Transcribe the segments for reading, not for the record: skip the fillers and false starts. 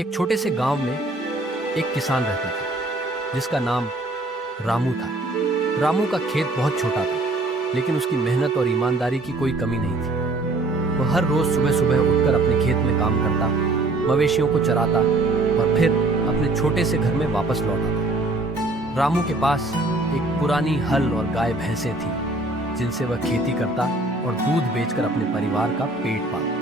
एक छोटे से गांव में एक किसान रहते थे जिसका नाम रामू था। रामू का खेत बहुत छोटा था, लेकिन उसकी मेहनत और ईमानदारी की कोई कमी नहीं थी। वह हर रोज सुबह सुबह उठकर अपने खेत में काम करता, मवेशियों को चराता और फिर अपने छोटे से घर में वापस लौट आता। रामू के पास एक पुरानी हल और गाय भैंसें थी जिनसे वह खेती करता और दूध बेचकर अपने परिवार का पेट पालता।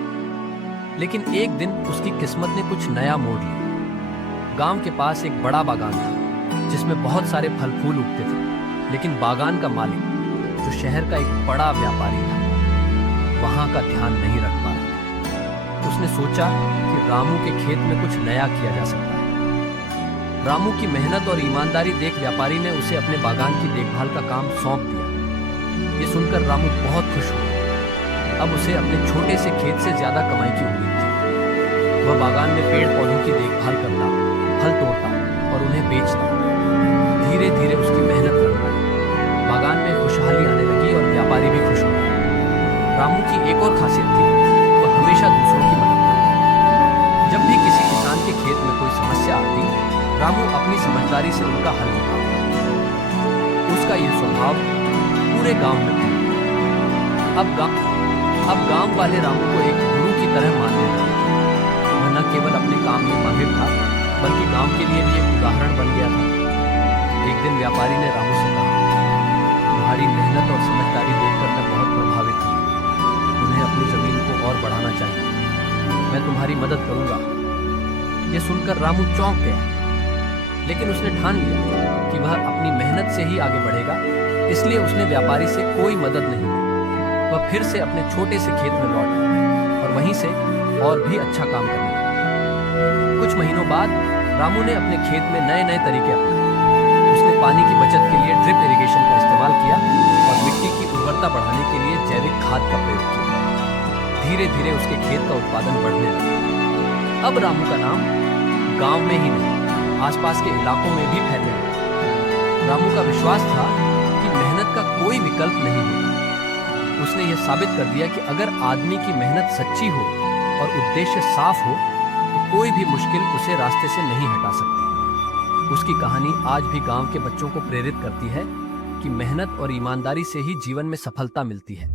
लेकिन एक दिन उसकी किस्मत ने कुछ नया मोड़ लिया। गांव के पास एक बड़ा बागान था जिसमें बहुत सारे फल फूल उगते थे, लेकिन बागान का मालिक, जो शहर का एक बड़ा व्यापारी था, वहां का ध्यान नहीं रख पा रहा। उसने सोचा कि रामू के खेत में कुछ नया किया जा सकता है। रामू की मेहनत और ईमानदारी देख व्यापारी ने उसे अपने बागान की देखभाल का काम सौंप दिया। ये सुनकर रामू बहुत खुश हुआ। अब उसे अपने छोटे से खेत से ज्यादा कमाई की उम्मीद थी। वह बागान में पेड़ पौधों की देखभाल करता, फल तोड़ता और उन्हें बेचता। धीरे धीरे उसकी मेहनत रंग लाई। बागान में खुशहाली आने लगी और व्यापारी भी खुश हो गए। रामू की एक और खासियत थी, वह हमेशा दूसरों की मदद करता। जब भी किसी किसान के खेत में कोई समस्या आती, रामू अपनी समझदारी से उनका हल निकालता। उसका यह स्वभाव पूरे गांव में था। अब गांव वाले रामू को एक गुरु की तरह मानने लगे। वह न केवल अपने काम में माहिर था, बल्कि गांव के लिए भी एक उदाहरण बन गया था। एक दिन व्यापारी ने रामू से कहा, तुम्हारी मेहनत और समझदारी देखकर मैं बहुत प्रभावित हूँ। तुम्हें अपनी जमीन को और बढ़ाना चाहिए। मैं तुम्हारी मदद करूंगा। यह सुनकर रामू चौंक गया, लेकिन उसने ठान लिया कि वह अपनी मेहनत से ही आगे बढ़ेगा। इसलिए उसने व्यापारी से कोई मदद नहीं ली। वह फिर से अपने छोटे से खेत में लौट गया और वहीं से और भी अच्छा काम करने लगा। कुछ महीनों बाद रामू ने अपने खेत में नए नए तरीके अपनाए। उसने पानी की बचत के लिए ड्रिप इरिगेशन का इस्तेमाल किया और मिट्टी की उर्वरता बढ़ाने के लिए जैविक खाद का प्रयोग किया। धीरे धीरे उसके खेत का उत्पादन बढ़ने लगा। अब रामू का नाम गांव में ही नहीं, आसपास के इलाकों में भी फैलने लगा। रामू का विश्वास था कि मेहनत का कोई विकल्प नहीं होता। उसने यह साबित कर दिया कि अगर आदमी की मेहनत सच्ची हो और उद्देश्य साफ हो, तो कोई भी मुश्किल उसे रास्ते से नहीं हटा सकती। उसकी कहानी आज भी गांव के बच्चों को प्रेरित करती है कि मेहनत और ईमानदारी से ही जीवन में सफलता मिलती है।